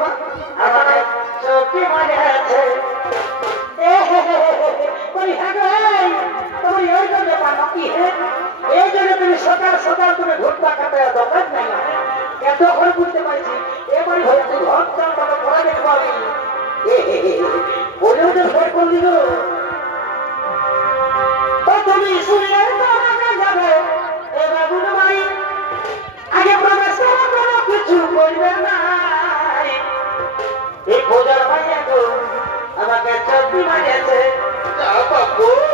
বাবা আমাকে চোখে মারেছে ওই হ্যাঁ তুমি ওই জন্য পানো কি এই জন্য তুমি সকাল সকাল তুমি ঘুরবা কাটায় দরকার নাই এতক্ষণ বুঝতে পারছি এবার হয়ে তুই ঘর চাল বাবা পড়া দেখবো আমি বলেও তো সর করলি গো তুমি শুনে যাবে এবার বুঝো ভাই আগে প্রবেশ করা কোনো কিছু করবে না এই পূজার ভাইয়া গো আমাকে চোখ মারিয়েছে যা বাবু